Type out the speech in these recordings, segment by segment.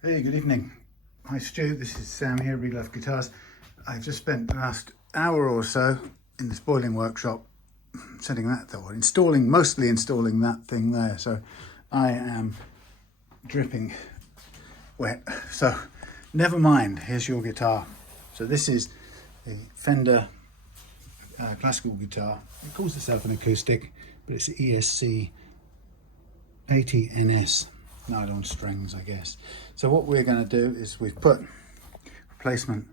Hey, good evening. Hi Stu, this is Sam here, We Love Guitars. I've just spent the last hour or so in the spoiling workshop setting that, or mostly installing that thing there. So I am dripping wet. So never mind, here's your guitar. So this is a Fender classical guitar. It calls itself an acoustic, but it's ESC 80NS. Nylon strings, I guess. So what we're going to do is we've put replacement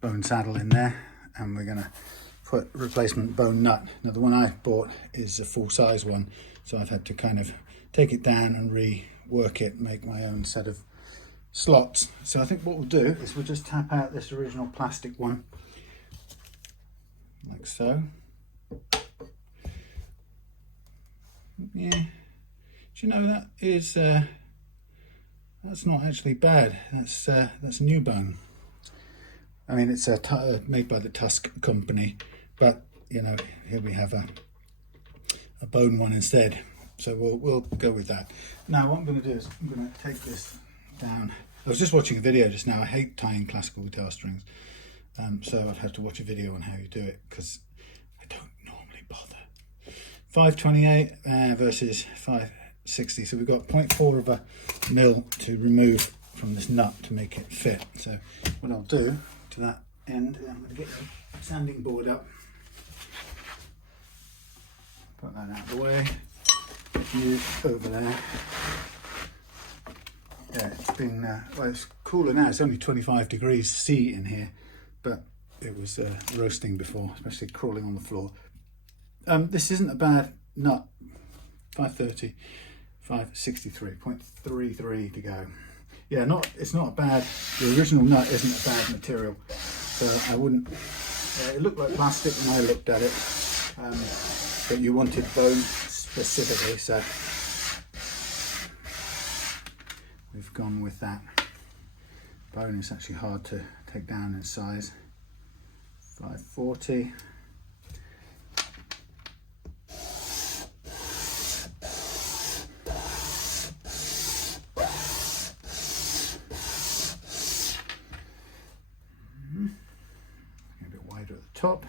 bone saddle in there, and we're going to put replacement bone nut. Now the one I bought is a full size one, so I've had to kind of take it down and rework it, make my own set of slots. So I think what we'll do is we'll just tap out this original plastic one, like so. Yeah, do you know that is that's not actually bad. That's a new bone. I mean, it's made by the Tusk company, but you know, here we have a bone one instead. So we'll go with that. Now what I'm going to do is I'm going to take this down. I was just watching a video just now. I hate tying classical guitar strings, so I've had to watch a video on how you do it because I don't normally bother. 528 versus 560. So we've got 0.4 of a mil to remove from this nut to make it fit. So what I'll do to that end, I'm going to get the sanding board up, put that out of the way, you over there. Yeah, it's been, well, it's cooler now. It's only 25 degrees C in here, but it was roasting before, especially crawling on the floor. This isn't a bad nut. 530, 563, 0.33 to go. Yeah, it's not a bad, the original nut isn't a bad material, so I wouldn't, it looked like plastic when I looked at it, but you wanted bone specifically, so we've gone with that. Bone is actually hard to take down in size. 540. A bit wider at the top.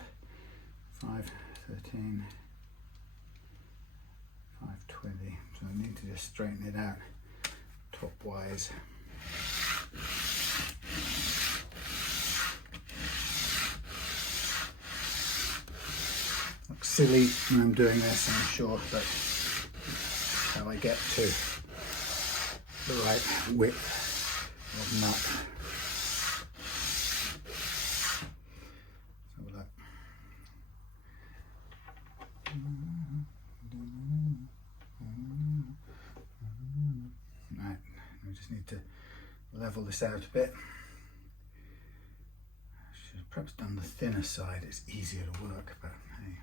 513, 520. So I need to just straighten it out top wise. Looks silly when I'm doing this, I'm sure, but how I get to the right width of nut. Right, we just need to level this out a bit. Should have perhaps done the thinner side, it's easier to work, but hey.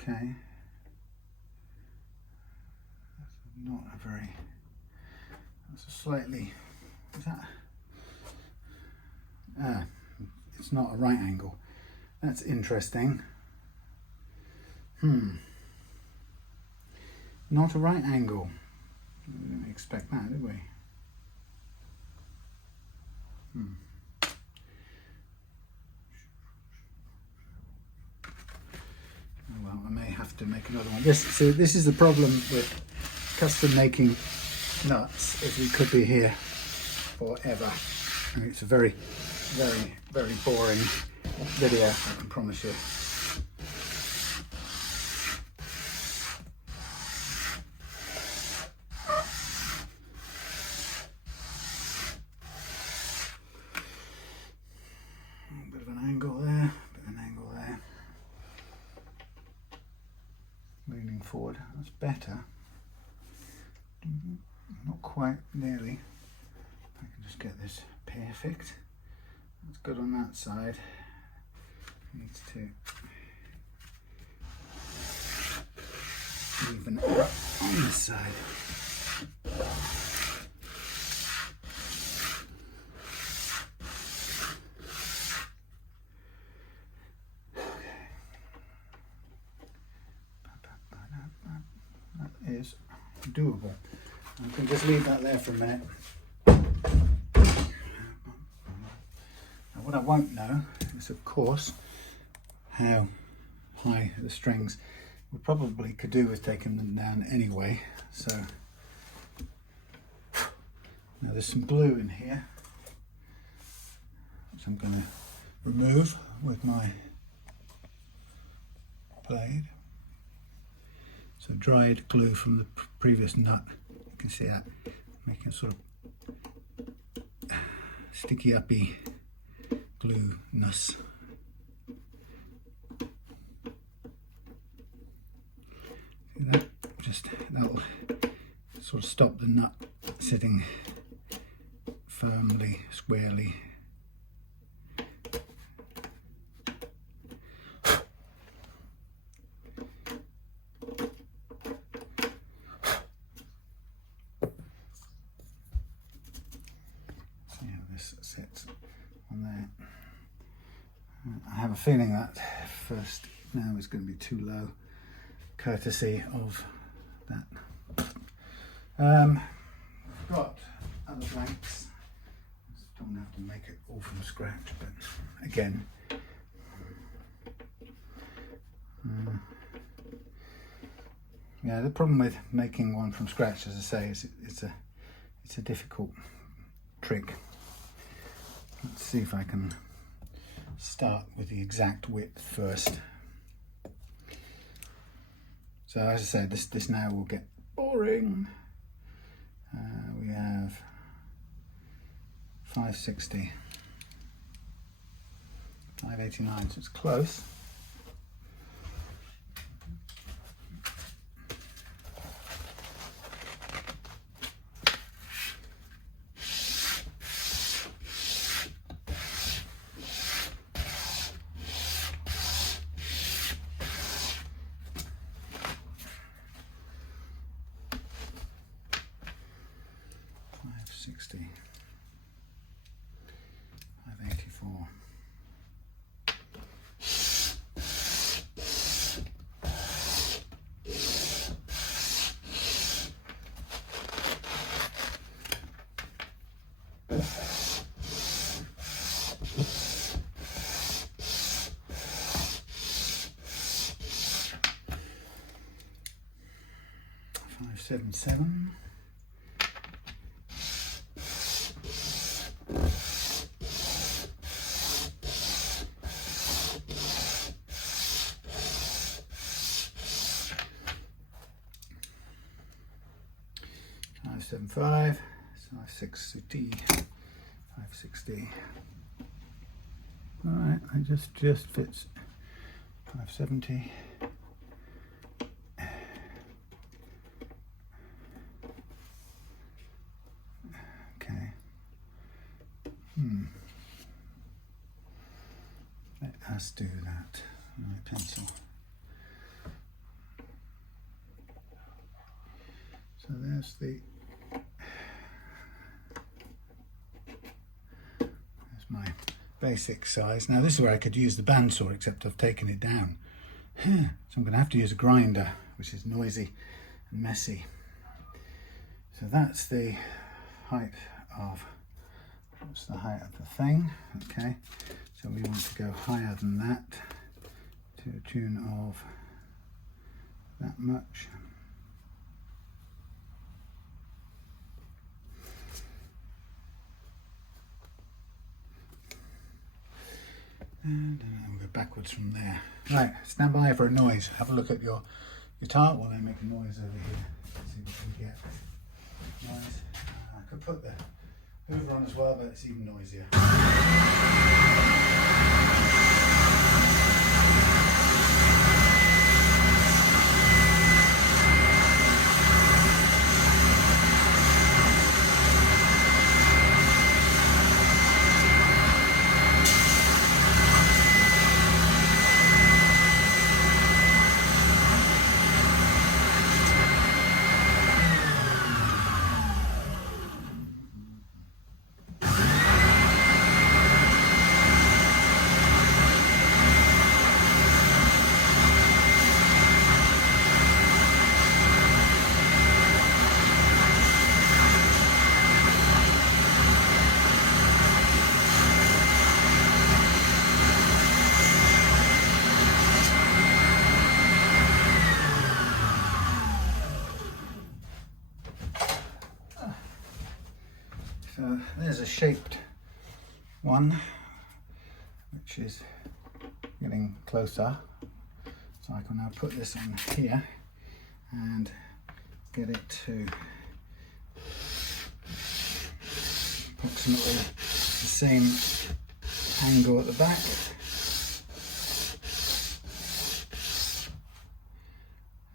Okay, that's not a very, that's a slightly, is that, it's not a right angle. That's interesting. Not a right angle. We didn't expect that, did we? Well, I may have to make another one. So this is the problem with custom making nuts, is we could be here forever. And it's a very, very, very boring video, I can promise you. A bit of an angle there, leaning forward, that's better. Not quite nearly. just get this perfect. That's good on that side. Needs to even it up on this side. That is doable. I can just leave that there for a minute. Now what I won't know is, of course, how high the strings. We probably could do with taking them down anyway. So now there's some glue in here, which I'm going to remove with my blade. So dried glue from the previous nut. You can see that making a sort of sticky uppy glue nuss. See that? That'll sort of stop the nut sitting firmly, squarely. Sits on there. I have a feeling that first now is going to be too low, courtesy of that. I've got other blanks. Just don't have to make it all from scratch, but again, yeah, the problem with making one from scratch, as I say, is it's a difficult trick. Let's see if I can start with the exact width first. So as I said, this now will get boring. We have 560, 589, so it's close. $5.80, 584. $577. $575, 560, 560. All right, it just fits. 570. Okay. Let us do that. My pencil. So there's my basic size. Now this is where I could use the bandsaw, except I've taken it down. So I'm going to have to use a grinder, which is noisy and messy. So that's the height of, what's the height of the thing? Okay, so we want to go higher than that, to a tune of that much. And then we'll go backwards from there. Right, stand by for a noise. Have a look at your guitar while I make a noise over here. Let's see what we get. Noise. I could put the Hoover on as well, but it's even noisier. So there's a shaped one, which is getting closer. So I can now put this on here and get it to approximately the same angle at the back.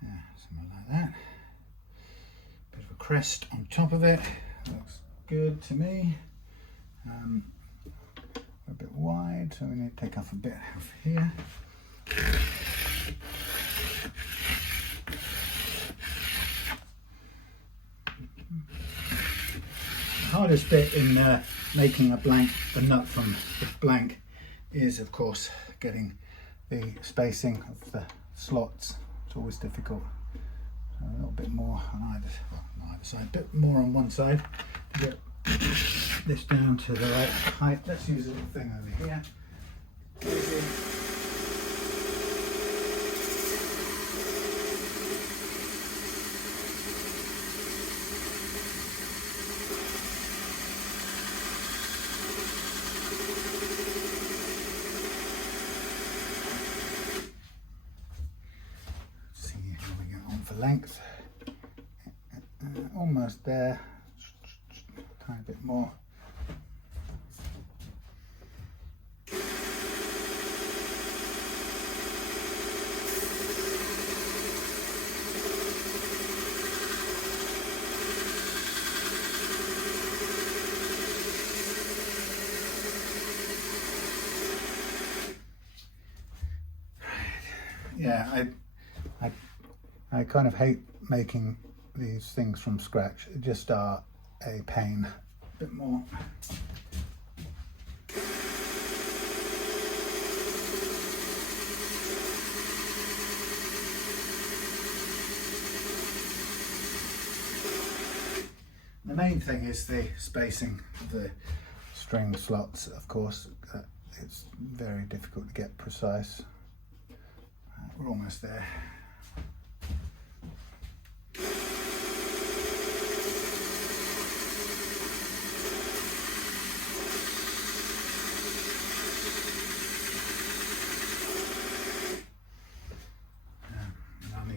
Yeah, something like that. Bit of a crest on top of it. Looks good to me. A bit wide, so we need to take off a bit of here. The hardest bit in making the nut from the blank is, of course, getting the spacing of the slots. It's always difficult. So a little bit more on either side, a bit more on one side to get this down to the right height. Let's use a little thing over here. Length, almost there, tiny bit more. Yeah, I kind of hate making these things from scratch. They just are a pain. A bit more. The main thing is the spacing of the string slots, of course. It's very difficult to get precise. We're almost there.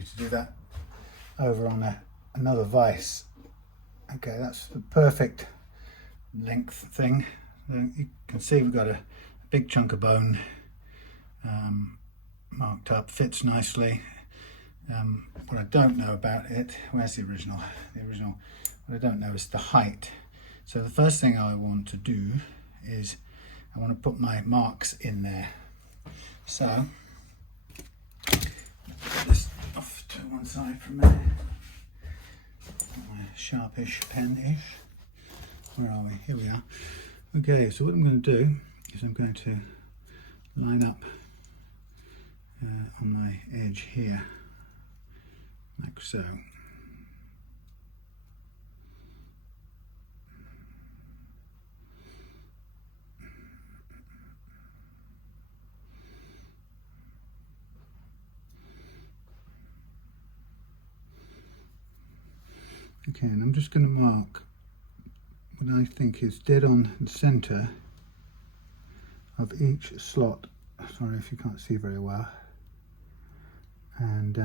To do that over on another vise. Okay, that's the perfect length thing. You can see we've got a big chunk of bone marked up, fits nicely. What I don't know about it, where's the original? What I don't know is the height. So the first thing I want to do is I want to put my marks in there. So this off to one side from there. My sharpish pen-ish. Where are we? Here we are. Okay, so what I'm going to do is I'm going to line up on my edge here, like so. Okay, and I'm just going to mark what I think is dead on the center of each slot. Sorry if you can't see very well. And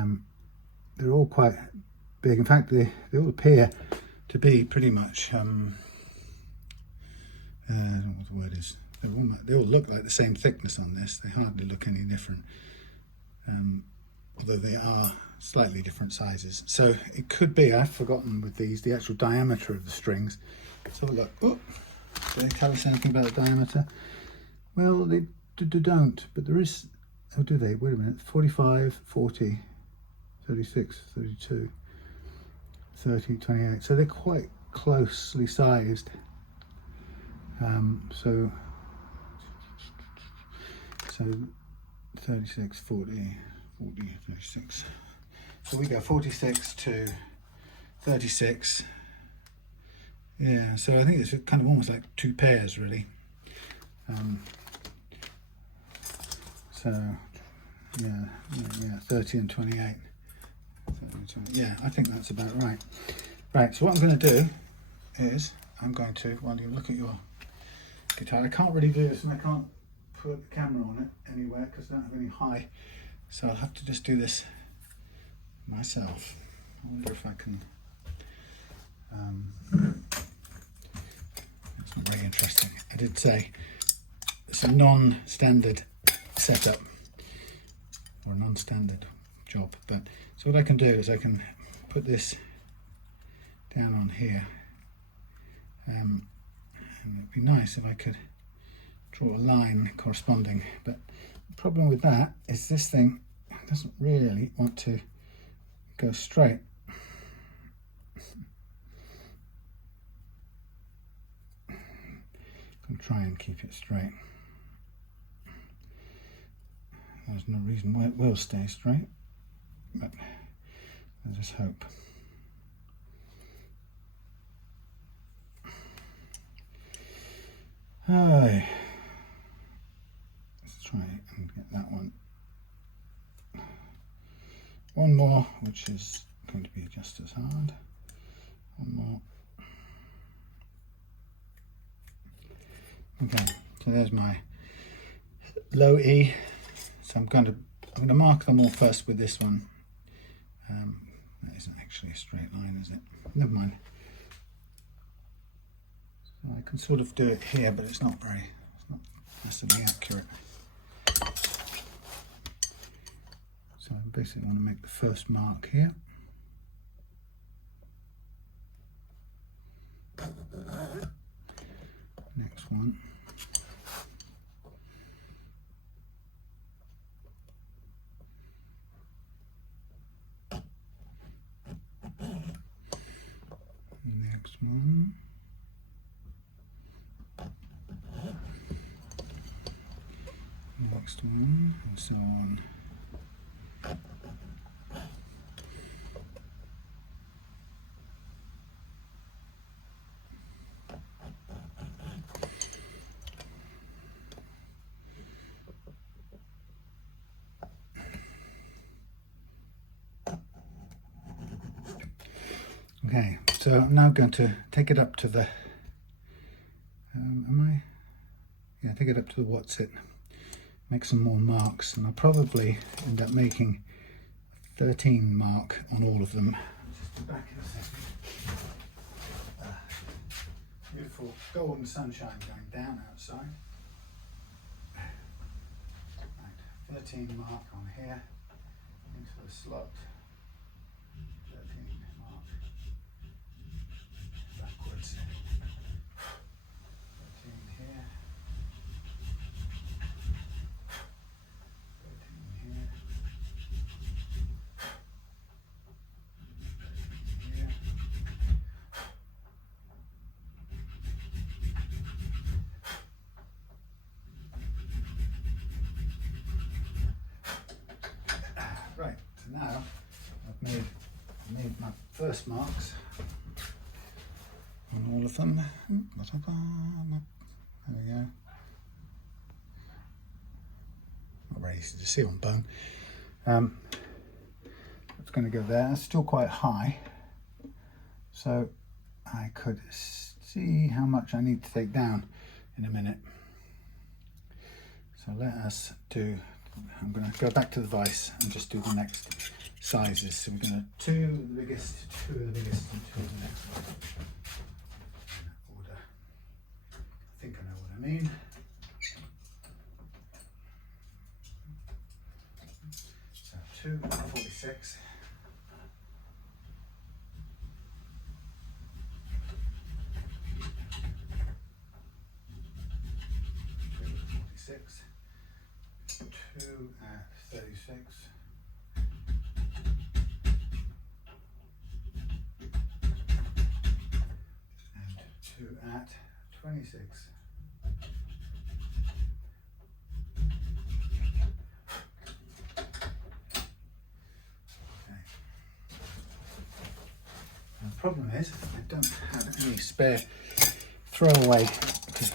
they're all quite big. In fact, they all appear to be pretty much, I don't know what the word is. They all look like the same thickness on this. They hardly look any different, although they are slightly different sizes. So it could be, I've forgotten with these, the actual diameter of the strings. Let's have a look. Oh, do they tell us anything about the diameter? Well, they don't, but there is, oh do they? Wait a minute, 45, 40, 36, 32, 30, 28. So they're quite closely sized. So 36, 40, 36. So we go 46 to 36. Yeah, so I think it's kind of almost like two pairs really. So yeah, 30 and 28. 30 and 28. Yeah, I think that's about right. Right, so what I'm going to do is I'm going to, while you look at your guitar, I can't really do this and I can't put the camera on it anywhere because I don't have any high, so I'll have to just do this myself. I wonder if I can, it's not very interesting. I did say it's a non-standard setup or a non-standard job, but so what I can do is I can put this down on here, and it'd be nice if I could draw a line corresponding, but the problem with that is this thing doesn't really want to go straight. I'm try and keep it straight. There's no reason why it will stay straight, but I just hope. Let's try and get that one. One more, which is going to be just as hard. One more. Okay, so there's my low E. So I'm going to mark them all first with this one. That isn't actually a straight line, is it? Never mind. So I can sort of do it here, but it's not massively accurate. So I basically want to make the first mark here. Next one. Next one. Next one, and so on. Okay, so I'm now going to take it up to the, take it up to the what's it, make some more marks, and I'll probably end up making a 13 mark on all of them. Just back in a second. Beautiful golden sunshine going down outside. Right, 13 mark on here, into the slot. 13 mark. Backwards. 13 here. 13 here. 13 here. Right, so now I've made my first marks on all of them. There we go. Not very easy to see on bone. It's going to go there. It's still quite high, so I could see how much I need to take down in a minute. So let us do, I'm going to go back to the vise and just do the next sizes. So we're going to 2 of the biggest, 2 of the biggest, and 2 of the next one. In that order. I think I know what I mean. So 2 46. 2 at 36, and 2 at 26. Okay. Now the problem is I don't have any spare throwaway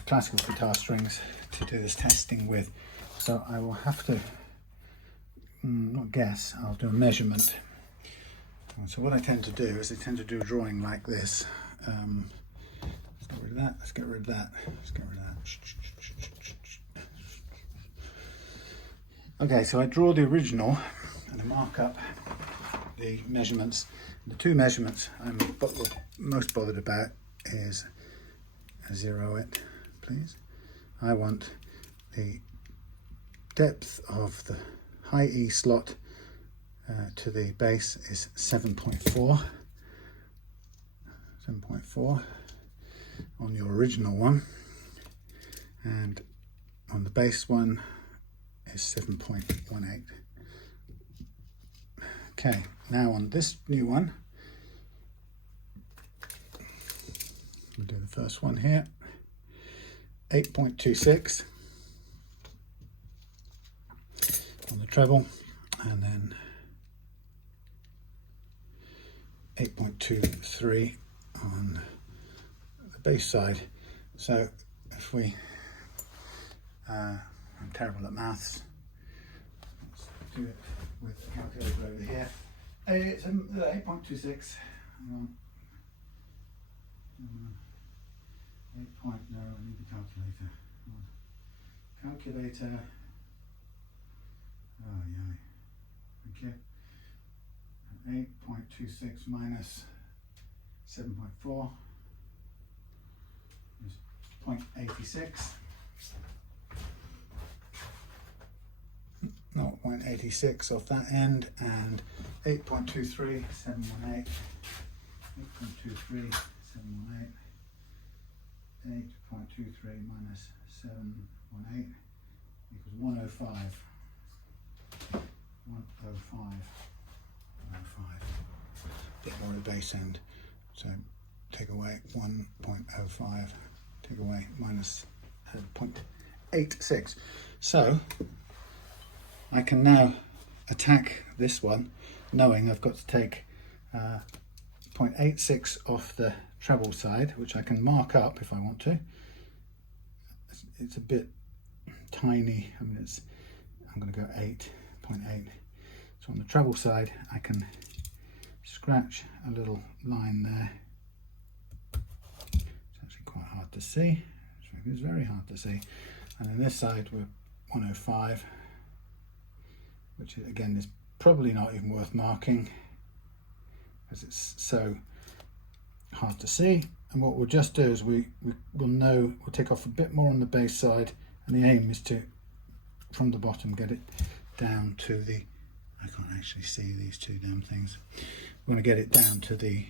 classical guitar strings to do this testing with. So I will have to, not guess, I'll do a measurement. And so what I tend to do is I tend to do a drawing like this. So rid of that. Let's get rid of that. Let's get rid of that. Okay, so I draw the original and I mark up the measurements. The two measurements I'm most bothered about is zero it, please. I want the depth of the high E slot to the base is 7.4. 7.4 on your original one, and on the base one is 7.18. Okay, now on this new one, we'll do the first one here, 8.26 on the treble, and then 8.23 on the bass side. So if we, I'm terrible at maths, let's do it with the calculator over here. It's 8.26. 8 point, no, I need the calculator. Calculator. Oh yeah. Okay. 8.26 minus 7.4 is 0.86. No, 0.86 off that end, and 8.23, 718. 8.23, 718. 8.23 minus 718 equals 105. 105. 105. Bit more at the base end. So take away 1.05. Take away minus 0.86. So I can now attack this one, knowing I've got to take 0.86 off the treble side, which I can mark up if I want to. It's a bit tiny. I mean, I'm going to go 8.8. So on the treble side, I can scratch a little line there. It's actually quite hard to see. It's very hard to see. And on this side, we're 105, which again is probably not even worth marking because it's so hard to see. And what we'll just do is we'll take off a bit more on the bass side, and the aim is to, from the bottom, get it down to the, I can't actually see these two damn things. We want to get it down to the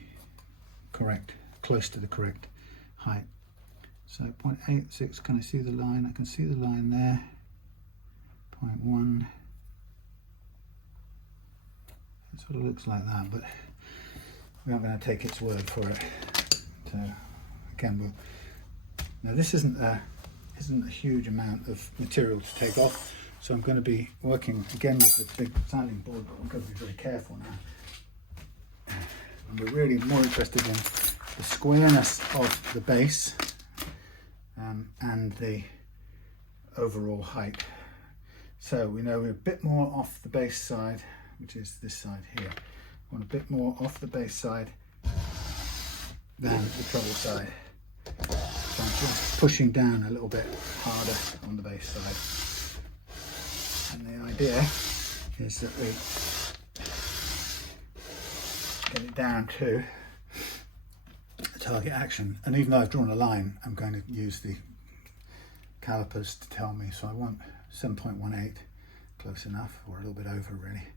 correct, close to the correct height. So 0.86, can I see the line? I can see the line there. 0.1. It sort of looks like that, but we're not going to take its word for it. So again, now this isn't a huge amount of material to take off, so I'm going to be working again with the big sounding board, but we've got to be very careful now. And we're really more interested in the squareness of the bass and the overall height. So we know we're a bit more off the bass side, which is this side here. We want a bit more off the bass side than the treble side. So I'm just pushing down a little bit harder on the bass side. And the idea is that we get it down to the target action. And even though I've drawn a line, I'm going to use the calipers to tell me. So I want 7.18, close enough, or a little bit over really.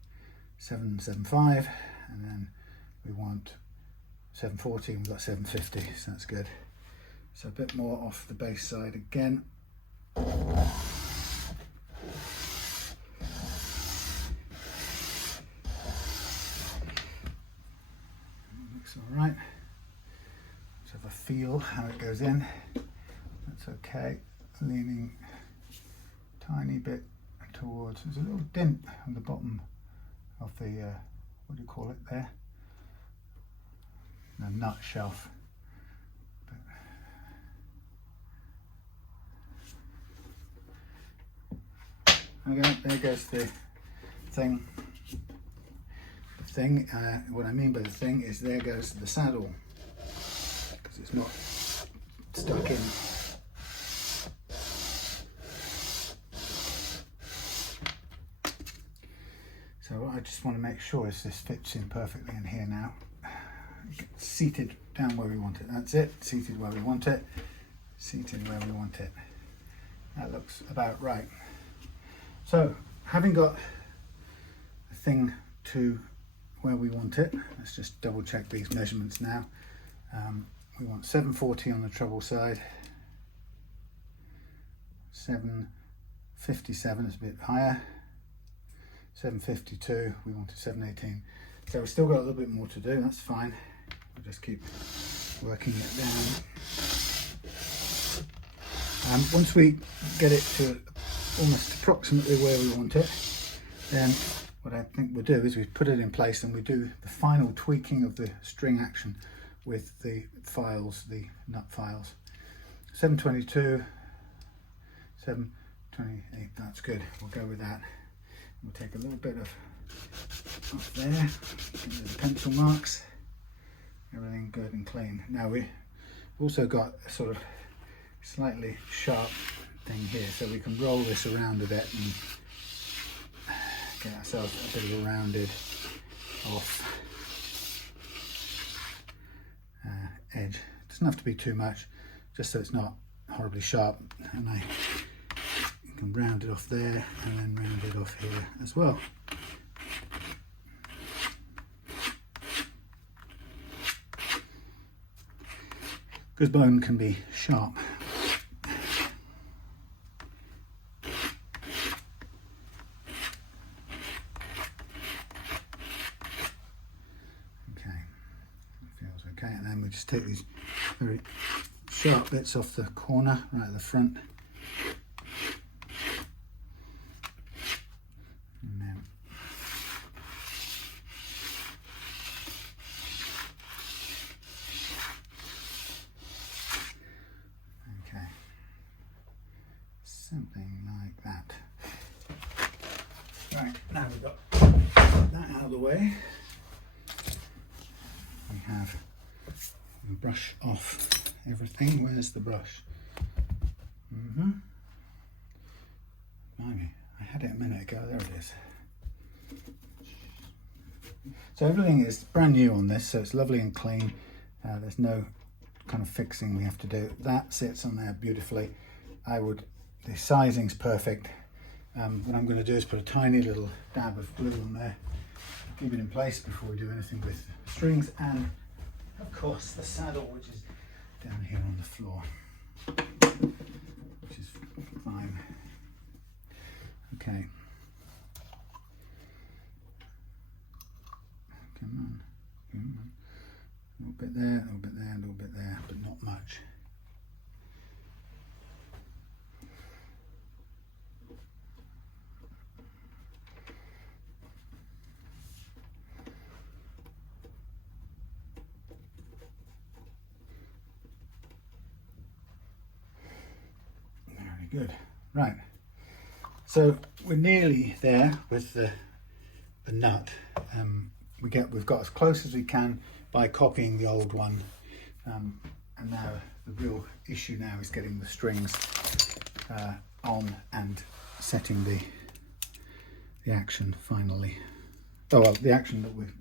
775, and then we want 740, we've got 750, so that's good. So a bit more off the bass side again. Looks all right. Let's have a feel how it goes in. That's okay. Leaning tiny bit towards, there's a little dent on the bottom of the, what do you call it there? The nut shelf. Okay, there goes the thing. The thing, what I mean by the thing is there goes the saddle, because it's not stuck in. So what I just want to make sure is this fits in perfectly in here now. Seated down where we want it. That's it. Seated where we want it. Seated where we want it. That looks about right. So having got the thing to where we want it, let's just double check these measurements now. We want 740 on the treble side, 757 is a bit higher, 752, we wanted 718. So we've still got a little bit more to do, that's fine. We'll just keep working it down. Once we get it to almost approximately where we want it, then what I think we'll do is we put it in place and we do the final tweaking of the string action with the files, the nut files. 722, 728, that's good. We'll go with that. We'll take a little bit of off there, the pencil marks, everything good and clean. Now we've also got a sort of slightly sharp thing here, so we can roll this around a bit and get ourselves a bit of a rounded off edge. It doesn't have to be too much, just so it's not horribly sharp, and I can round it off there and then round it off here as well. Because bone can be sharp. And then we just take these very sharp bits off the corner, right at the front. And then okay, something like that. Right, now we've got that out of the way. We have brush off everything. Where's the brush? Blimey, I had it a minute ago. There it is. So everything is brand new on this, so it's lovely and clean. There's no kind of fixing we have to do. That sits on there beautifully. The sizing's perfect. What I'm going to do is put a tiny little dab of glue on there, keep it in place before we do anything with strings, and of course the saddle, which is down here on the floor, which is fine. Okay. Come on. A little bit there, a little bit there, a little bit there, but not much. Good. Right, so we're nearly there with the nut. We've got as close as we can by copying the old one, and now the real issue now is getting the strings on and setting the action finally. Oh well, the action that we've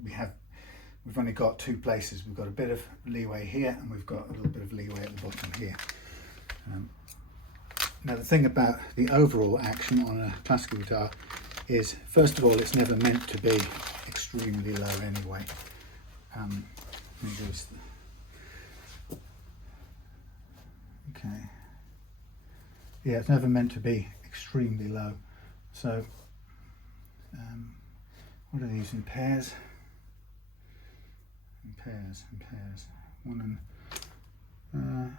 only got two places. We've got a bit of leeway here, and we've got a little bit of leeway at the bottom here. Now the thing about the overall action on a classical guitar is, first of all, it's never meant to be extremely low anyway. Okay. Yeah, it's never meant to be extremely low. So, what are these in pairs? In pairs. One and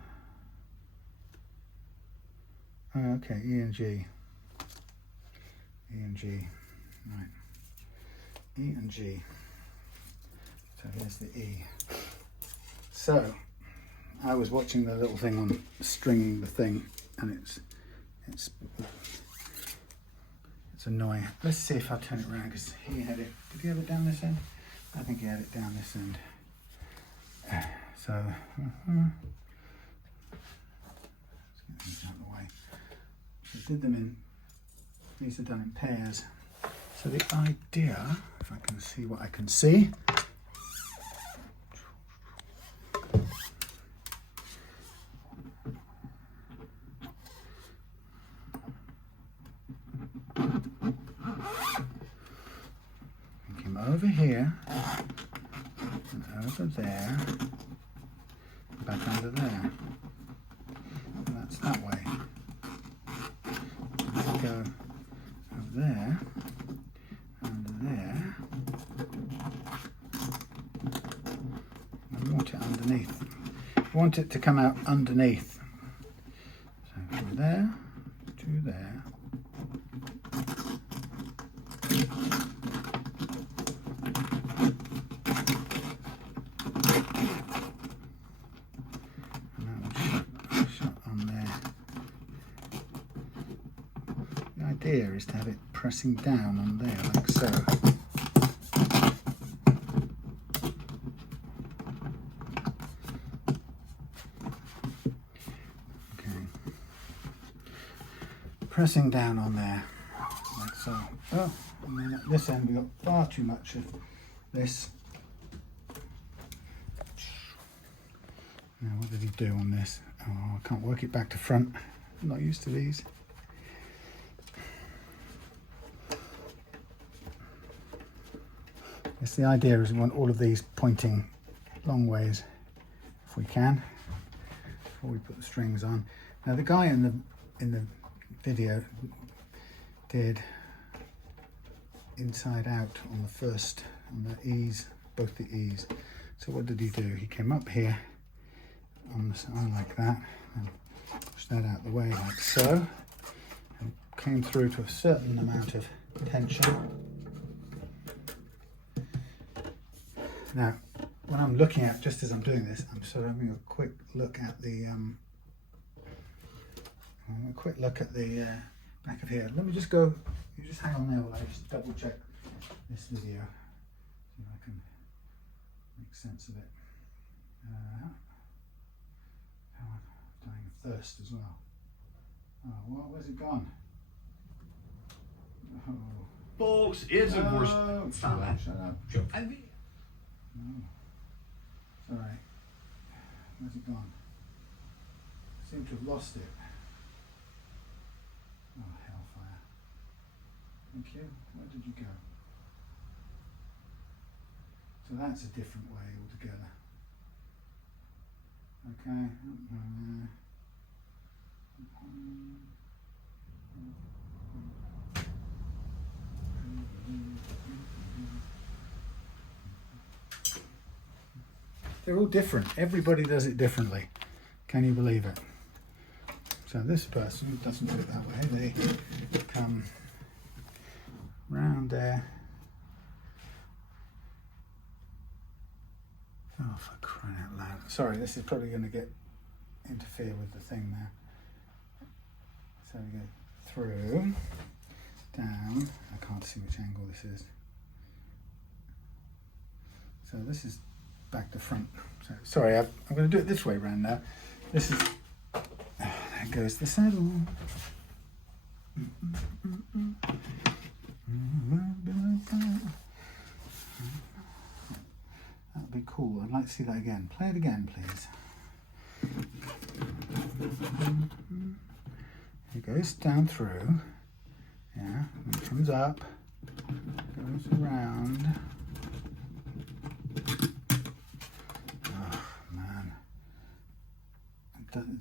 okay, E and G. Right. E and G. So here's the E. So I was watching the little thing on stringing the thing, and it's annoying. Let's see if I turn it around, because he had it. Did he have it down this end? I think he had it down this end. So did them in, these are done in pairs. So the idea, if I can see what I can see, came over here and over there, back under there. And that's that way. Let's go over there, under there. I want it underneath. I want it to come out underneath. So from there to there. Here is to have it pressing down on there like so. Okay. Pressing down on there like so. Oh, and then at this end we got far too much of this. Now what did he do on this? Oh, I can't work it back to front. I'm not used to these. Yes, the idea is we want all of these pointing long ways, if we can, before we put the strings on. Now the guy in the video did inside out on the first, on the E's, both the E's. So what did he do? He came up here on the side like that and pushed that out the way like so, and came through to a certain amount of tension. Now, when I'm looking at, just as I'm doing this, I'm sort of having a quick look at the back of here. Let me just go. You just hang on there while I just double check this video, see if I can make sense of it. I'm dying of thirst as well. Oh, well, where's it gone? Oh. Folks, it's of course. Shut up! Shut up! Joke. No. It's alright. Where's it gone? I seem to have lost it. Oh, hellfire. Thank you. Where did you go? So that's a different way altogether. Okay. They're all different. Everybody does it differently. Can you believe it? So this person doesn't do it that way. They come round there. Oh, for crying out loud. Sorry, this is probably going to interfere with the thing there. So we go through, down. I can't see which angle this is. So this is back to front. So, sorry, I'm going to do it this way round now. This is, there goes the saddle. That'd be cool. I'd like to see that again. Play it again, please. It goes down through. Yeah, it comes up, goes around.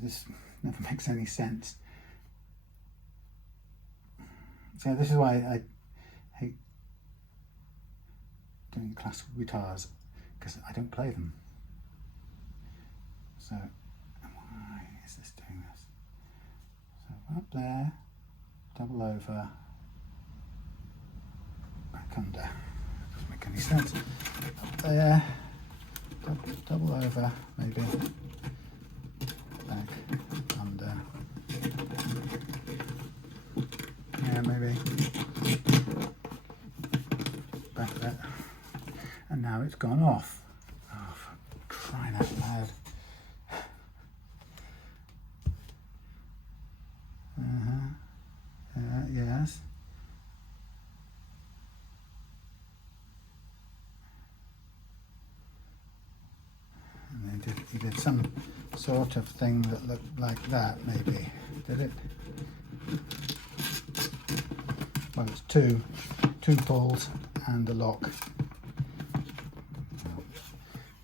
This never makes any sense. So this is why I hate doing classical guitars, because I don't play them. So why is this doing this? So up there, double over, back under. That doesn't make any sense. Up there, double over, maybe. Back, under, yeah, maybe, back there, and now it's gone off. Oh, for crying out loud. he did some sort of thing that looked like that, maybe. Did it? Well, it's two pulls and a lock.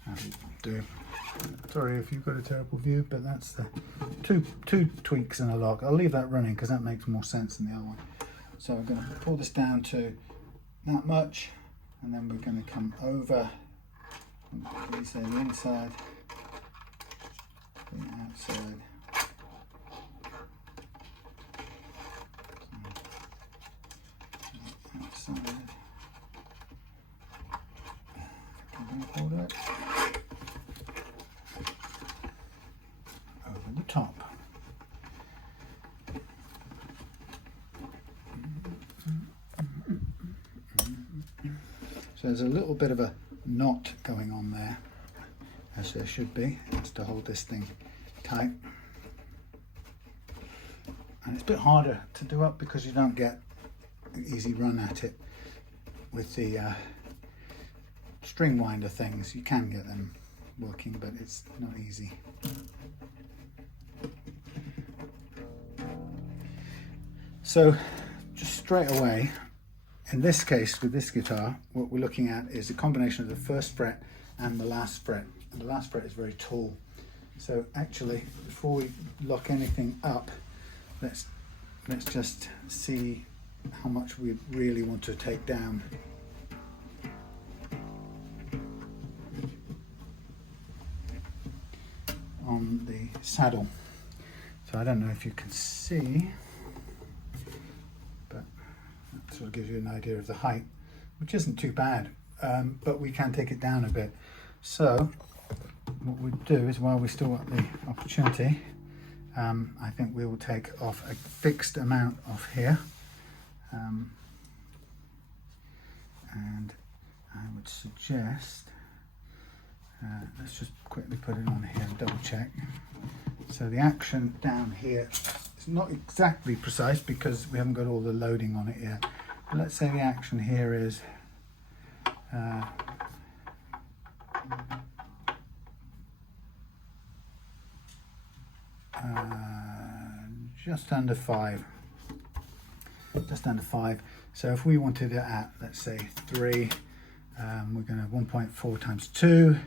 That'll do. Sorry if you've got a terrible view, but that's the two tweaks and a lock. I'll leave that running because that makes more sense than the other one. So I'm going to pull this down to that much, and then we're going to come over. We say the inside, the outside. Outside. Hold it over the top. So there's a little bit of a knot going on there, as there should be. It's to hold this thing tight. And it's a bit harder to do up because you don't get an easy run at it with the string winder things. You can get them working, but it's not easy. So just straight away, in this case with this guitar, what we're looking at is a combination of the first fret and the last fret. And the last fret is very tall. So actually, before we lock anything up, let's just see how much we really want to take down. On the saddle. So I don't know if you can see, but that sort of gives you an idea of the height, which isn't too bad, but we can take it down a bit. So what we do is, while we still got the opportunity, I think we will take off a fixed amount off here, and I would suggest let's just quickly put it on here and double check. So the action down here is not exactly precise because we haven't got all the loading on it yet. But let's say the action here is just under 5. Just under 5. So if we wanted it at, let's say 3, we're going to 1.4 times 2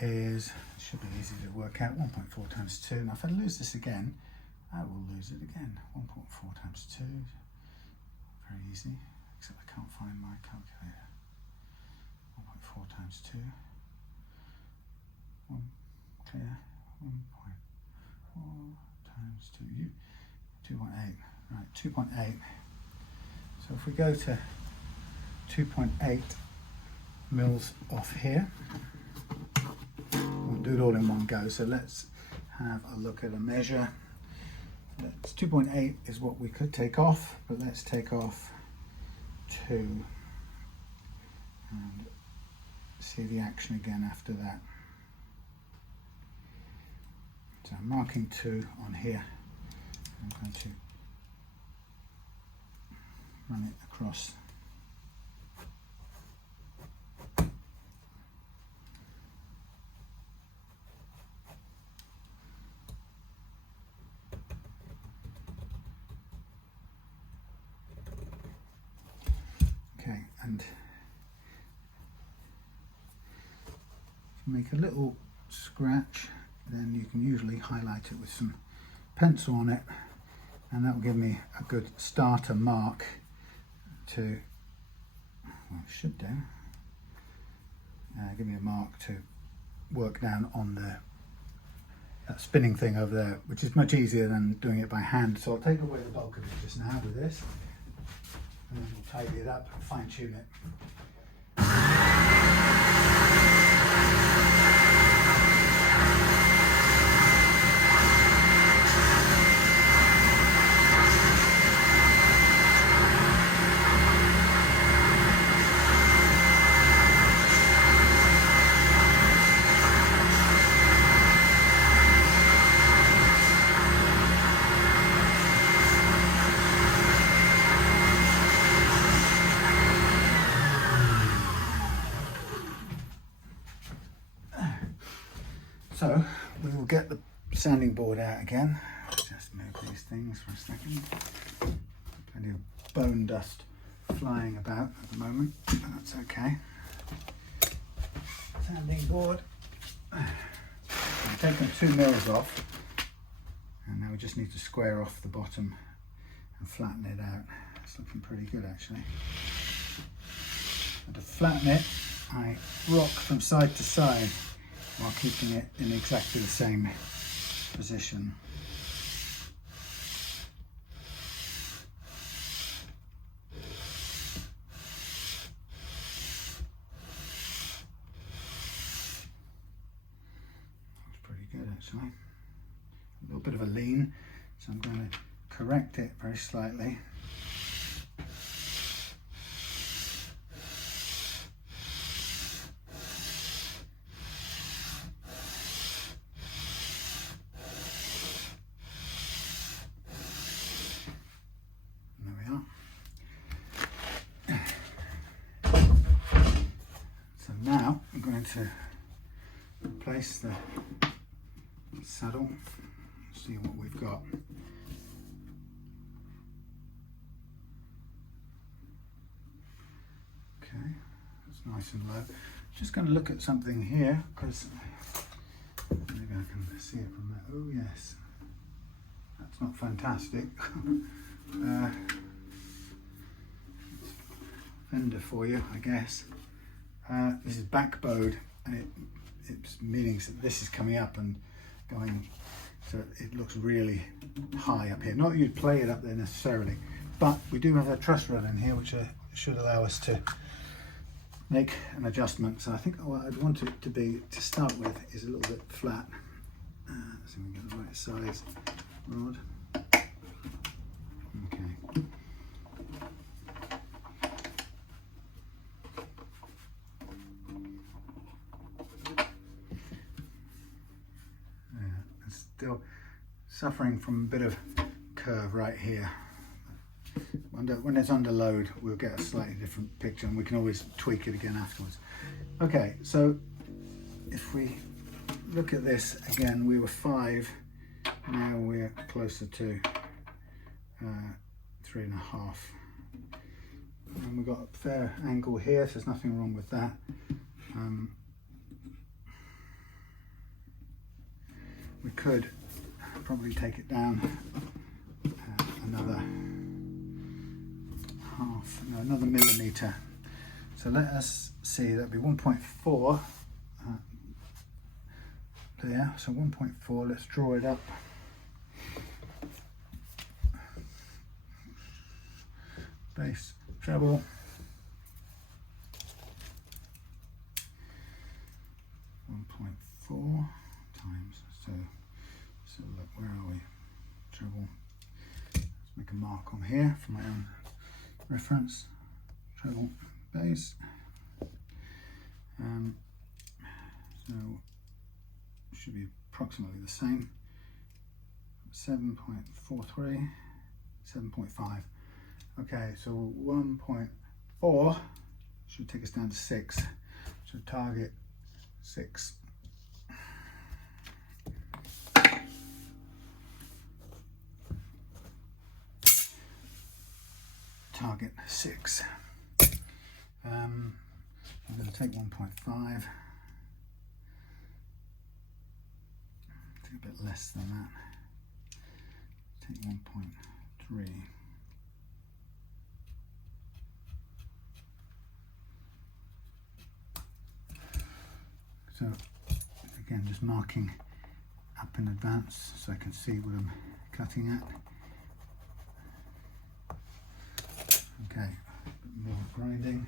is, should be easy to work out, 1.4 times 2. Now if I lose this again, I will lose it again. 1.4 times 2, very easy, except I can't find my calculator. 1.4 times 2, clear, 1.4 times 2, 2.8, right, 2.8. So if we go to 2.8 mils off here, we'll do it all in one go. So let's have a look at a measure. 2.8 is what we could take off, but let's take off 2 and see the action again after that. So I'm marking 2 on here. I'm going to run it across. Okay, and if you make a little scratch, then you can usually highlight it with some pencil on it, and that will give me a good starter mark to, well, it should do, give me a mark to work down on that spinning thing over there, which is much easier than doing it by hand. So I'll take away the bulk of it just now with this, and then we'll tidy it up and fine tune it. So we will get the sanding board out again. Just move these things for a second. Plenty of bone dust flying about at the moment, but that's okay. Sanding board. I've taken 2 mils off, and now we just need to square off the bottom and flatten it out. It's looking pretty good actually. And to flatten it, I rock from side to side while keeping it in exactly the same position. Looks pretty good actually. A little bit of a lean, so I'm going to correct it very slightly. So now I'm going to replace the saddle, see what we've got. Okay, that's nice and low. Just going to look at something here because maybe I can see it from there. Oh yes, that's not fantastic. Fender for you, I guess. This is backbowed, and it's meaning that this is coming up and going, so it looks really high up here. Not that you'd play it up there necessarily, but we do have a truss rod in here which should allow us to make an adjustment. So I think what I'd want it to be to start with is a little bit flat. So we get the right size rod. Okay. Still suffering from a bit of curve right here. When it's under load, we'll get a slightly different picture, and we can always tweak it again afterwards. Okay, so if we look at this again, we were 5, now we're closer to 3.5. And we've got a fair angle here, so there's nothing wrong with that. We could probably take it down another another millimetre. So let us see, that'd be 1.4 there. So 1.4, let's draw it up. Bass, treble. 1.4 times, so look, where are we? Treble. Let's make a mark on here for my own reference. Treble, bass. So should be approximately the same. 7.43, 7.5. Okay, so 1.4 should take us down to 6. So target 6. Target 6. I'm going to take 1.5. Take a bit less than that. Take 1.3. So again, just marking up in advance so I can see what I'm cutting at. Okay, a bit more grinding.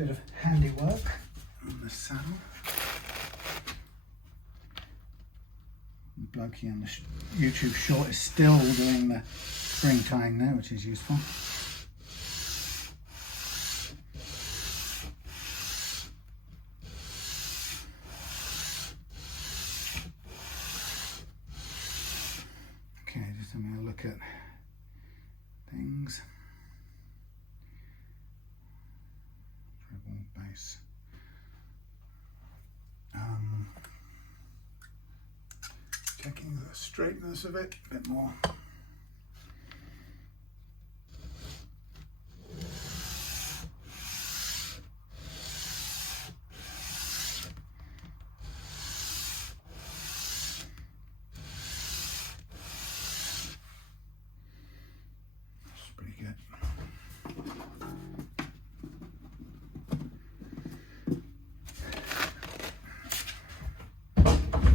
bit of handiwork on the saddle. The blokey on the YouTube short is still doing the spring tying there, which is useful. Okay, just having a look at things. Treble bass. Checking the straightness of it a bit more. That's pretty good.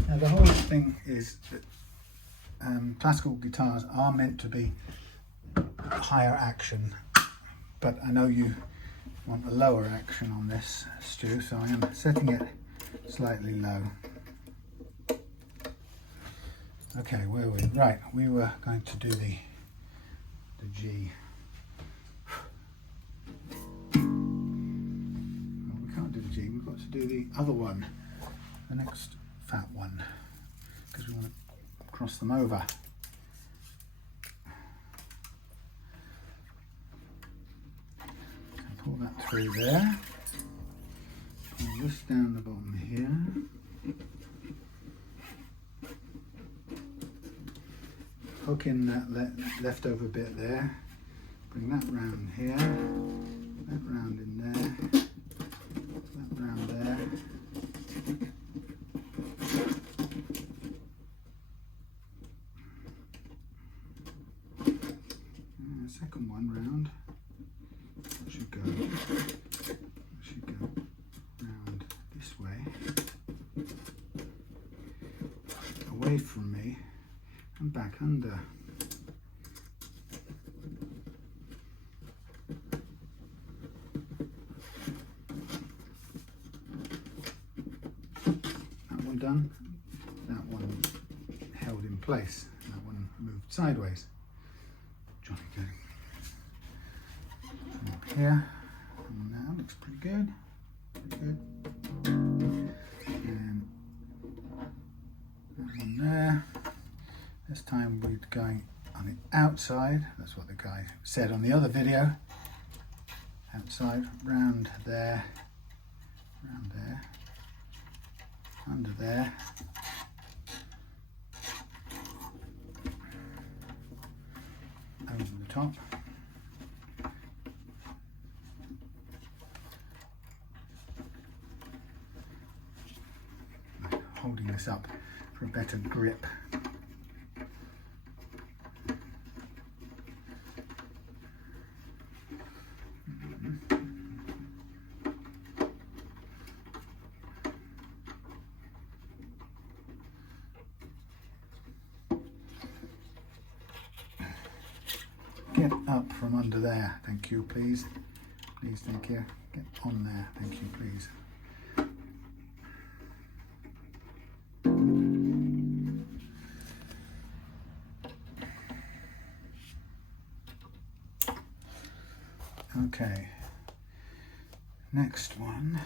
Now the whole thing is that classical guitars are meant to be higher action, but I know you want a lower action on this, Stu, so I am setting it slightly low. Okay, where were we? Right, we were going to do the G. Well, we can't do the G, we've got to do the other one, the next fat one, because we want to cross them over. So pull that through there, pull this down the bottom here, hook in that leftover bit there, bring that round here, that round in there, that round there. Second one round, that should go round this way, away from me and back under. That one done, that one held in place, that one moved sideways. Jolly good. Up here, and that looks pretty good. Pretty good. And that one there. This time we're going on the outside. That's what the guy said on the other video. Outside, round there, under there. Over the top. Holding this up for a better grip. Get up from under there, thank you, please. Please, thank you. Get on there, thank you, please. Okay, next one.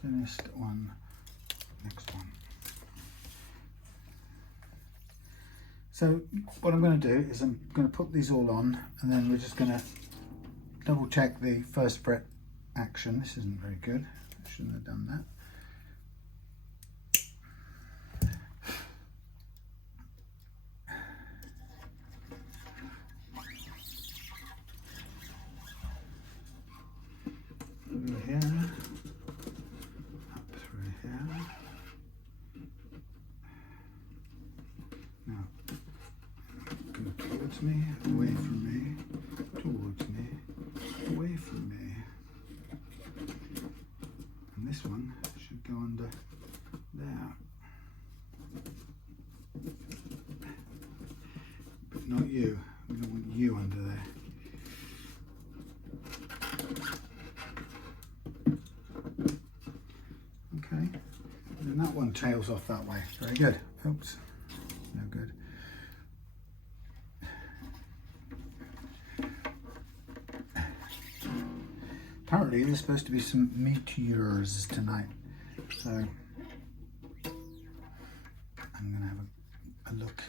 Finished one, next one. So what I'm going to do is I'm going to put these all on, and then we're just going to double check the first fret action. This isn't very good, I shouldn't have done that. Through here, up through here. Now, go towards me, away from me, towards me, away from me. And this one should go under there. But not you. We don't want one tails off that way. Very good. Oops, no good. Apparently there's supposed to be some meteors tonight, so I'm going to have a look,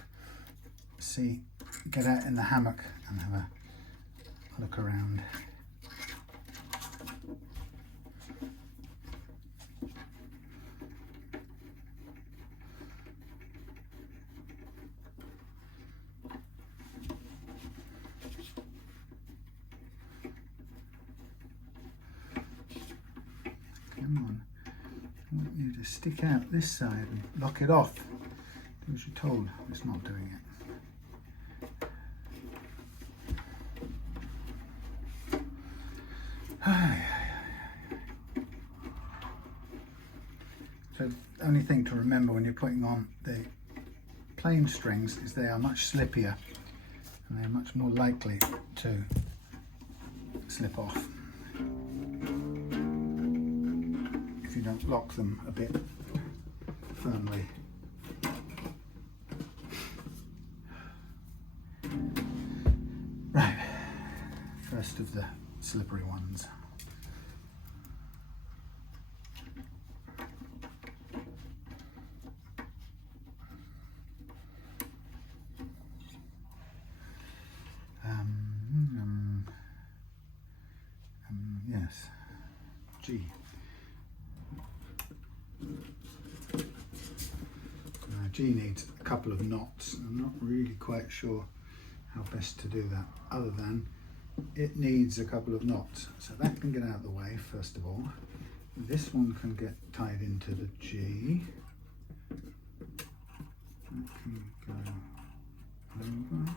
get out in the hammock and have a look around. Come on, I want you to stick out this side and lock it off. Do as you're told. It's not doing it. So the only thing to remember when you're putting on the plain strings is they are much slippier and they're much more likely to slip off if you don't lock them a bit firmly. Right, first of the slippery ones. Yes, G. G needs a couple of knots. I'm not really quite sure how best to do that, other than it needs a couple of knots. So that can get out of the way, first of all. This one can get tied into the G. That can go over. Over.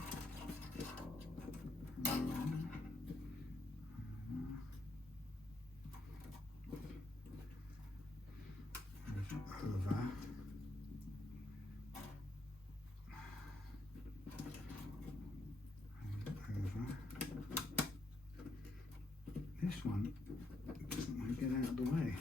This one doesn't want to get out of the way.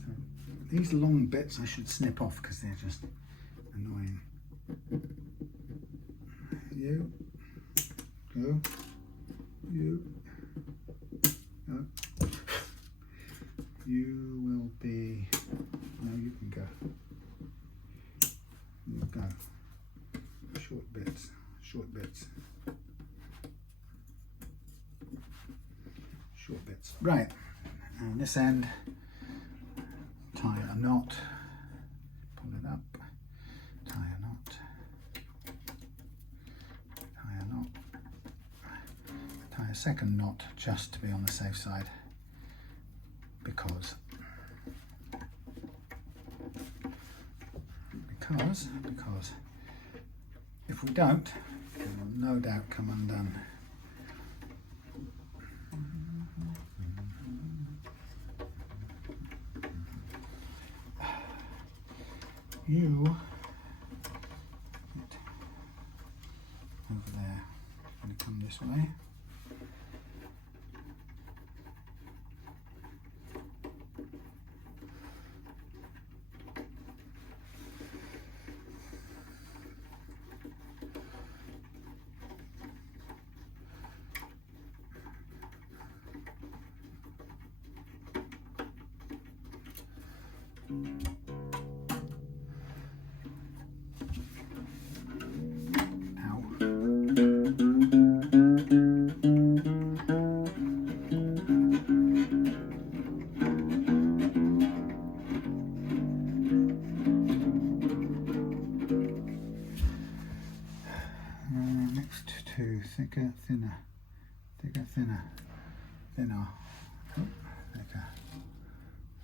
So these long bits I should snip off because they're just annoying. You go. You go. You will be. No, you can go. You go. Short bits. Short bits. Short bits. Right. And this end, tie a knot. Pull it up. Tie a knot. Tie a knot. Tie a second knot just to be on the safe side, because if we don't, it will no doubt come undone. You get over there, going to come this way. Next to thicker, thinner, thicker, thinner, thinner, oh, thicker,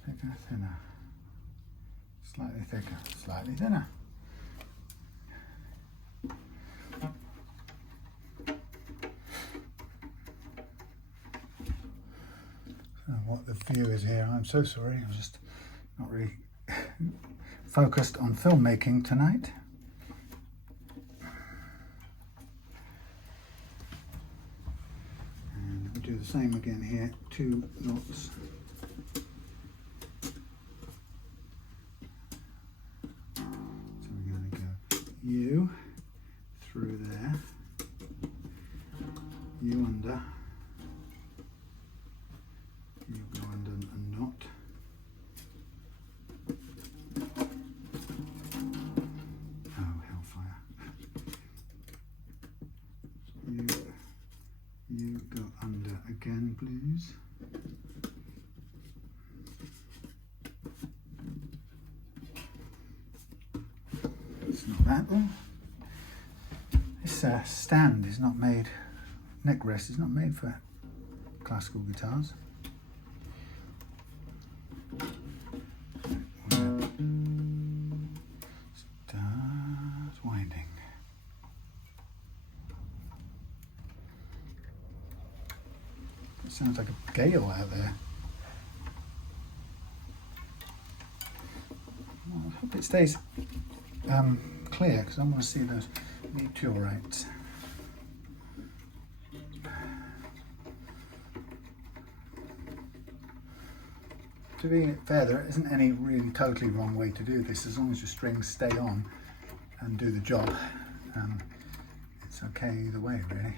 thicker, thinner, slightly thicker, slightly thinner. So what the view is here, I'm so sorry, I'm just not really focused on filmmaking tonight. And we'll do the same again here, 2 knots. So we're going to go U through there, U under, U go under a knot. You go under again, please. It's not that though. This stand is not made, neck rest is not made for classical guitars. Start winding. It sounds like a gale out there. Well, I hope it stays clear because I want to see those meteorites. To be fair, there isn't any really totally wrong way to do this as long as your strings stay on and do the job. It's okay either way, really.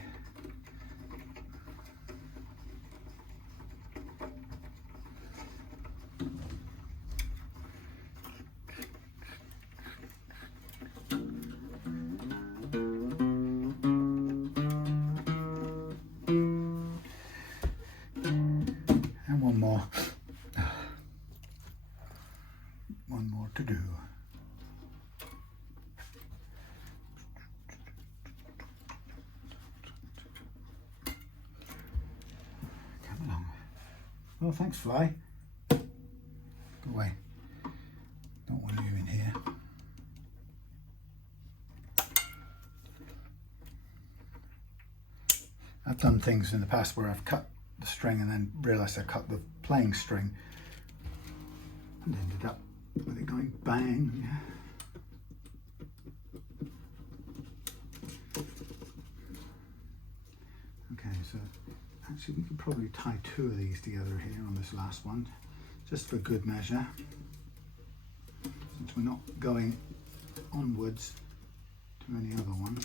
One more to do. Come along. Well, thanks, Fly. Go away. Don't want you in here. I've done things in the past where I've cut the string and then realised I cut the playing string and ended up with it going bang. Okay, so actually we could probably tie 2 of these together here on this last one, just for good measure, since we're not going onwards to any other one.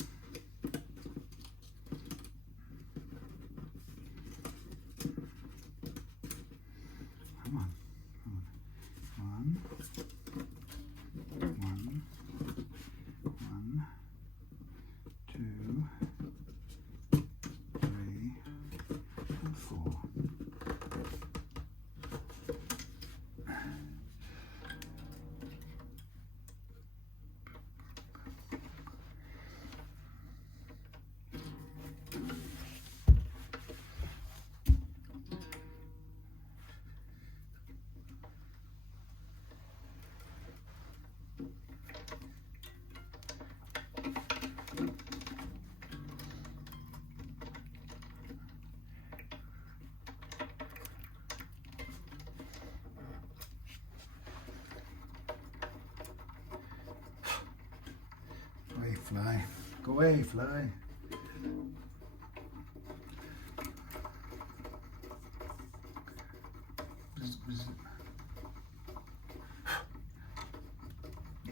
Come on. One, 2, 3, and 4. Fly. Go away, Fly.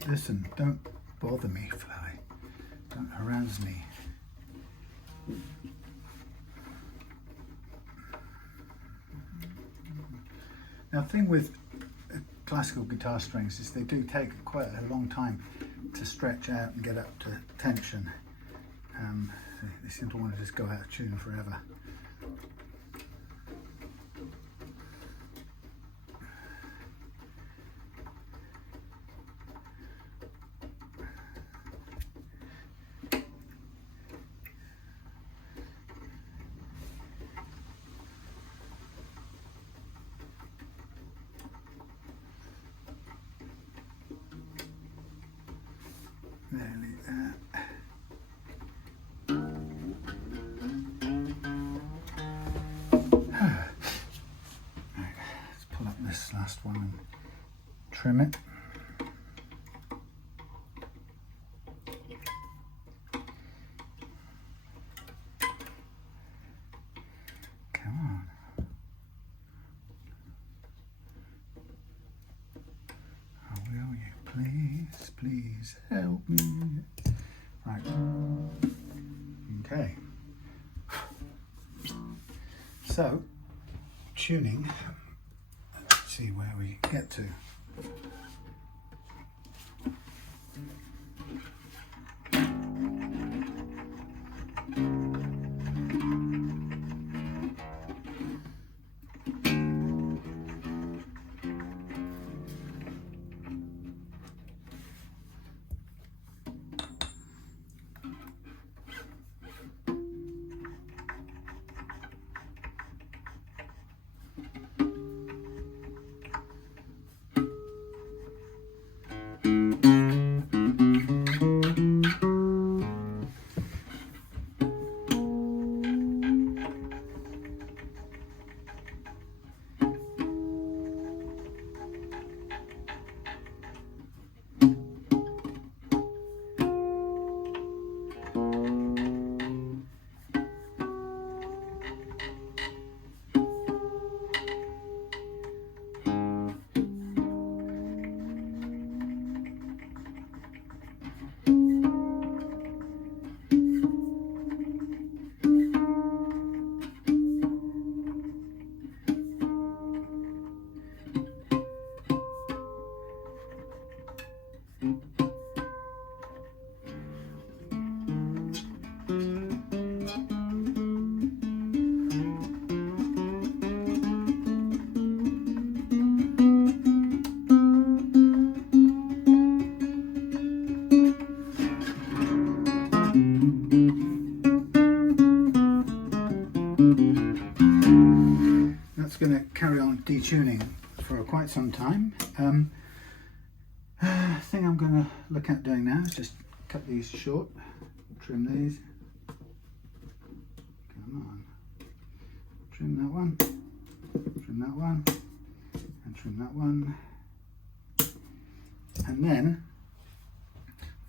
Listen, don't bother me, Fly. Don't harass me. Now, the thing with classical guitar strings is they do take quite a long time to stretch out and get up to tension. They seem to want to just go out of tune forever. Nearly there. Right, let's pull up this last one and trim it. please help me. Right. Okay. So, tuning. Let's see where we get to. That's going to carry on detuning for quite some time. Thing I'm going to look at doing now is just cut these short, trim these. Come on. Trim that one, trim that one, and trim that one. And then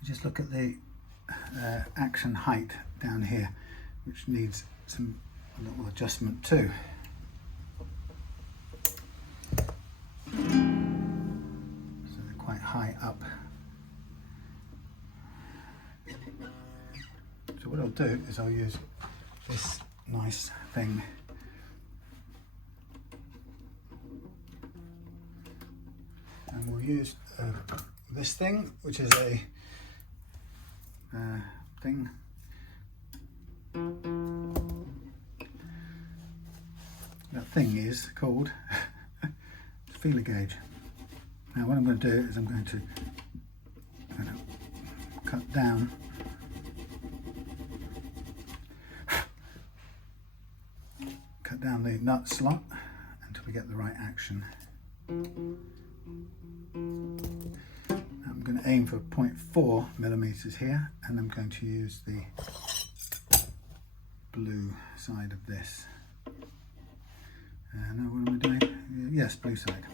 just look at the action height down here, which needs some little adjustment too. So they're quite high up. So what I'll do is I'll use this nice thing. And we'll use this thing, which is a thing. That thing is called feeler gauge. Now what I'm going to do is I'm going to cut down the nut slot until we get the right action. I'm going to aim for 0.4 millimeters here, and I'm going to use the blue side of this. Now what am I doing? Yes, blue side.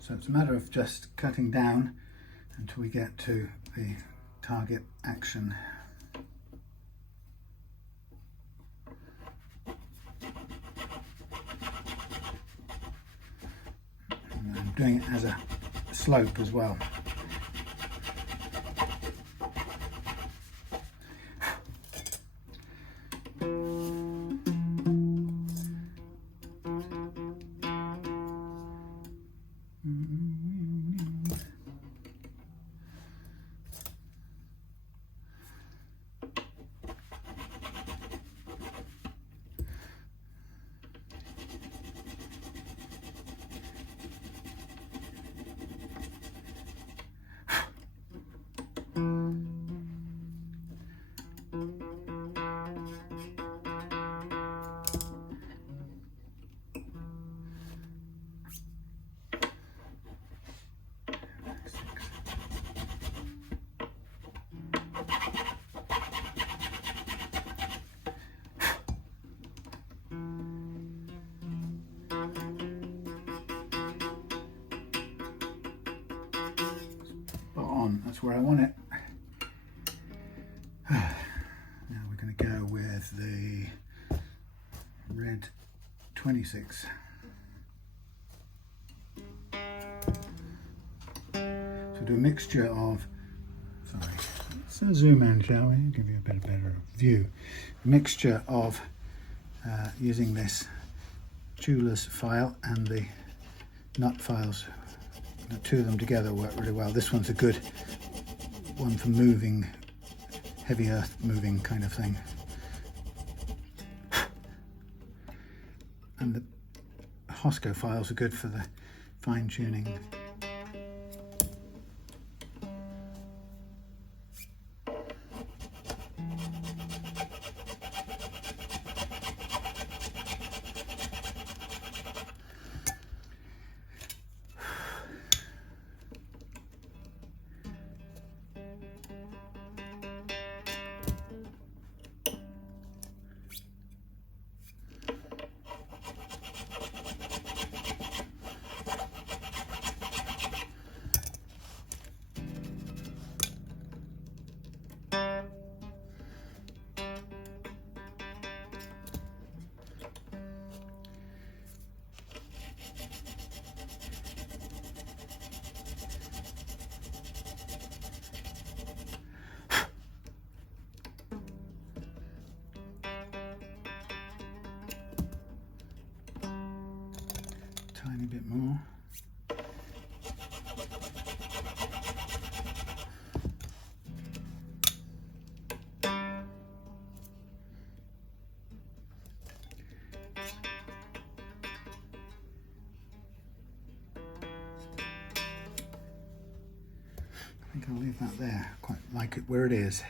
So it's a matter of just cutting down until we get to the target action. And I'm doing it as a slope as well. on. That's where I want it. Now we're going to go with the red 26. So do a mixture of, sorry, let's zoom in, shall we? Give you a bit better view. A mixture of using this jeweler's file and the nut files. The two of them together work really well. This one's a good one for moving, heavy earth moving kind of thing. And the Hosco files are good for the fine tuning. Tiny bit more. I think I'll leave that there. Quite like it where it is.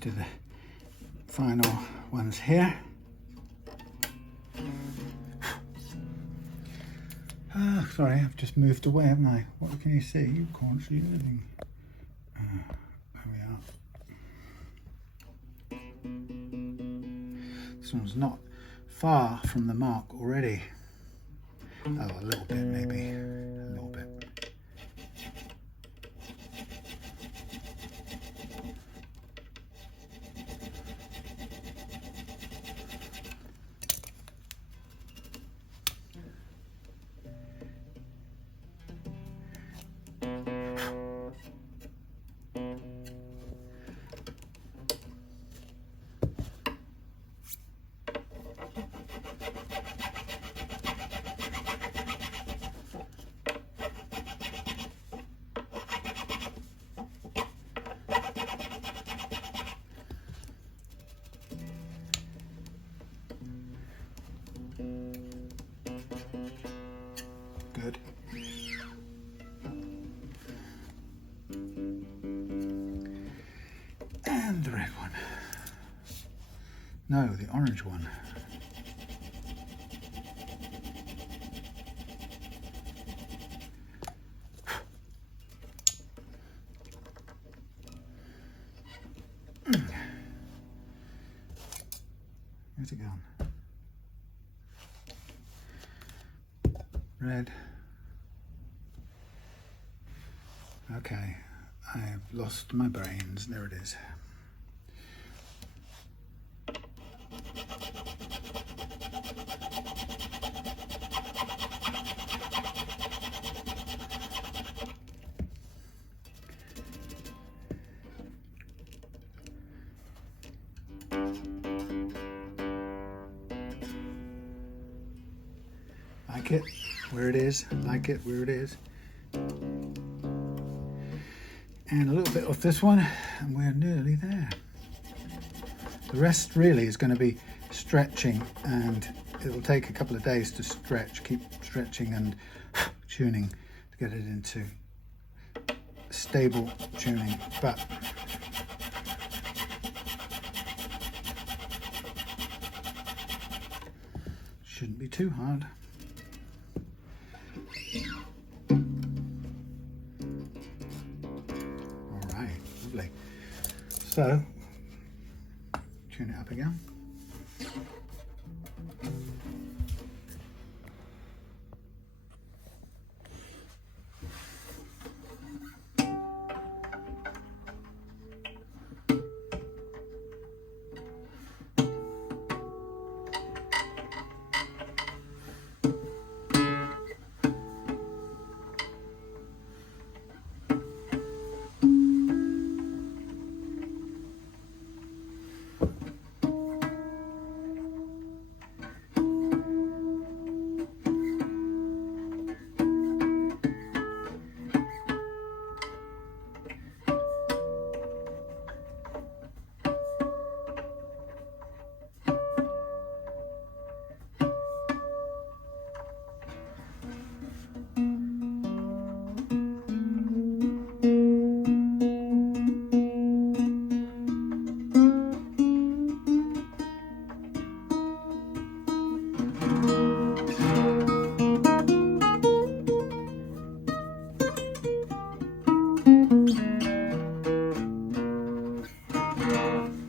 Do the final ones here. Ah, sorry, I've just moved away, haven't I? What can you see? You can't see anything. There we are. This one's not far from the mark already. Oh, a little bit maybe. A little bit. Good. And the red one. No, the orange one. Where's it gone? Red. Okay, I've lost my brains. There it is. Like it where it is, like it where it is. And a little bit of this one, and we're nearly there. The rest really is going to be stretching, and it will take a couple of days to stretch, keep stretching and tuning to get it into stable tuning, but shouldn't be too hard. Lovely. So, tune it up again.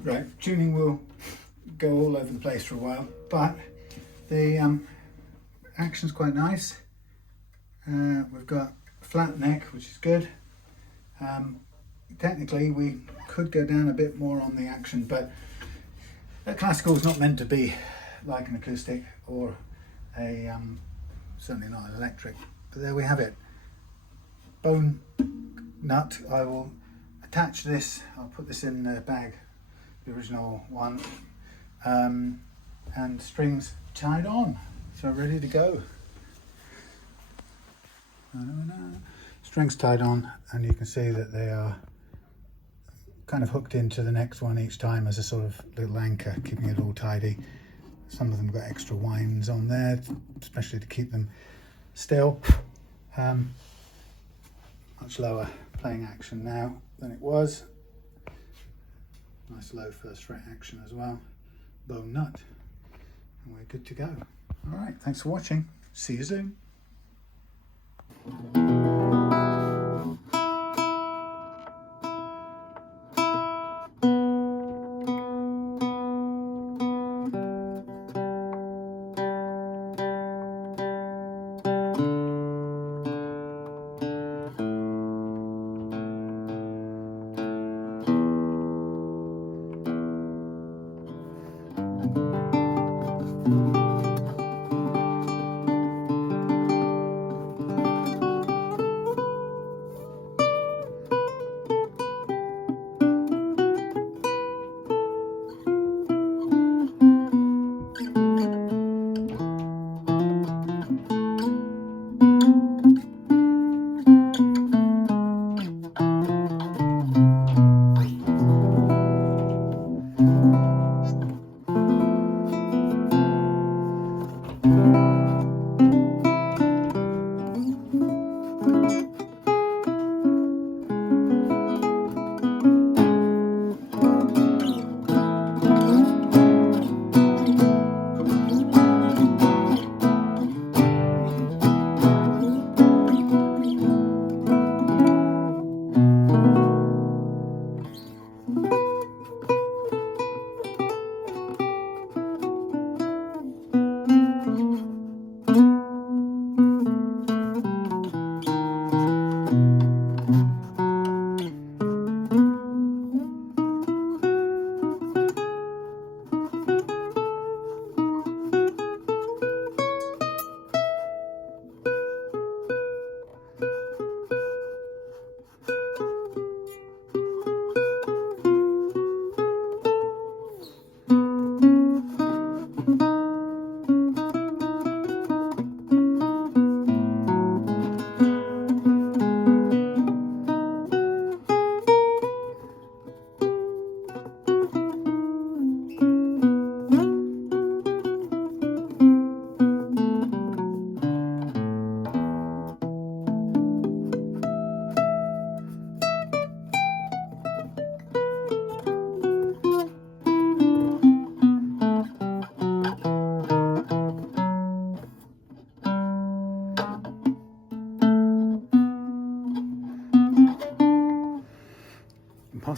Right, tuning will go all over the place for a while, but the action's quite nice. We've got a flat neck, which is good. Technically we could go down a bit more on the action, but a classical is not meant to be like an acoustic or a certainly not an electric. But there we have it. Bone nut. I will attach this. I'll put this in the bag, the original one, and strings tied on, so ready to go. Strings tied on, and you can see that they are kind of hooked into the next one each time as a sort of little anchor, keeping it all tidy. Some of them got extra winds on there, especially to keep them still. Much lower playing action now than it was. Nice low first fret action as well. Bone nut, and we're good to go. All right, thanks for watching. See you soon.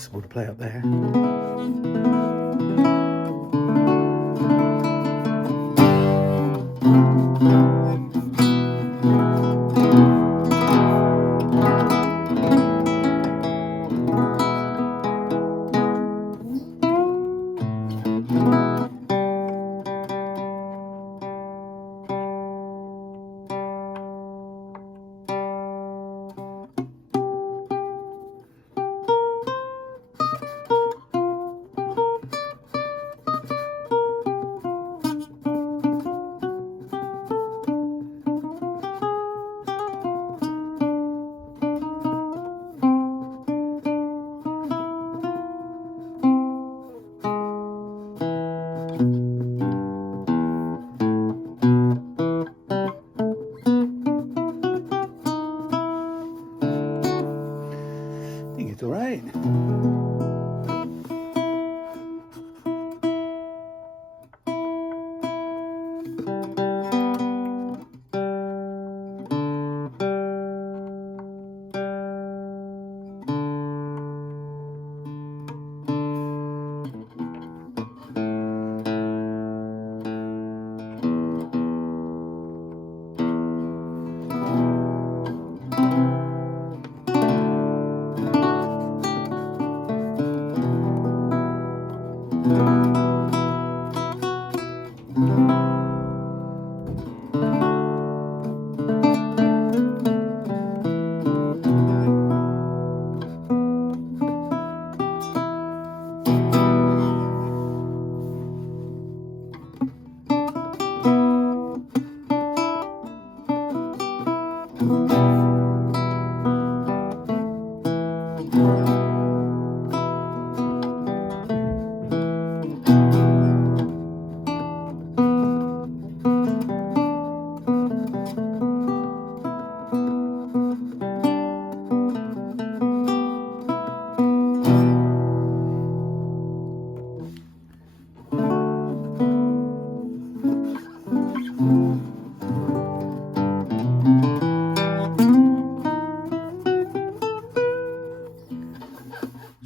impossible to play up there. I think it's all right.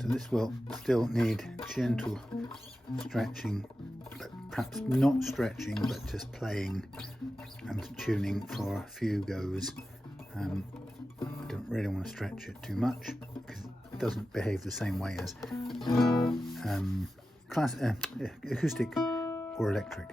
This will still need gentle stretching, but perhaps not stretching, but just playing and tuning for a few goes. I don't really want to stretch it too much because it doesn't behave the same way as acoustic or electric.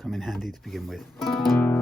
Come in handy to begin with.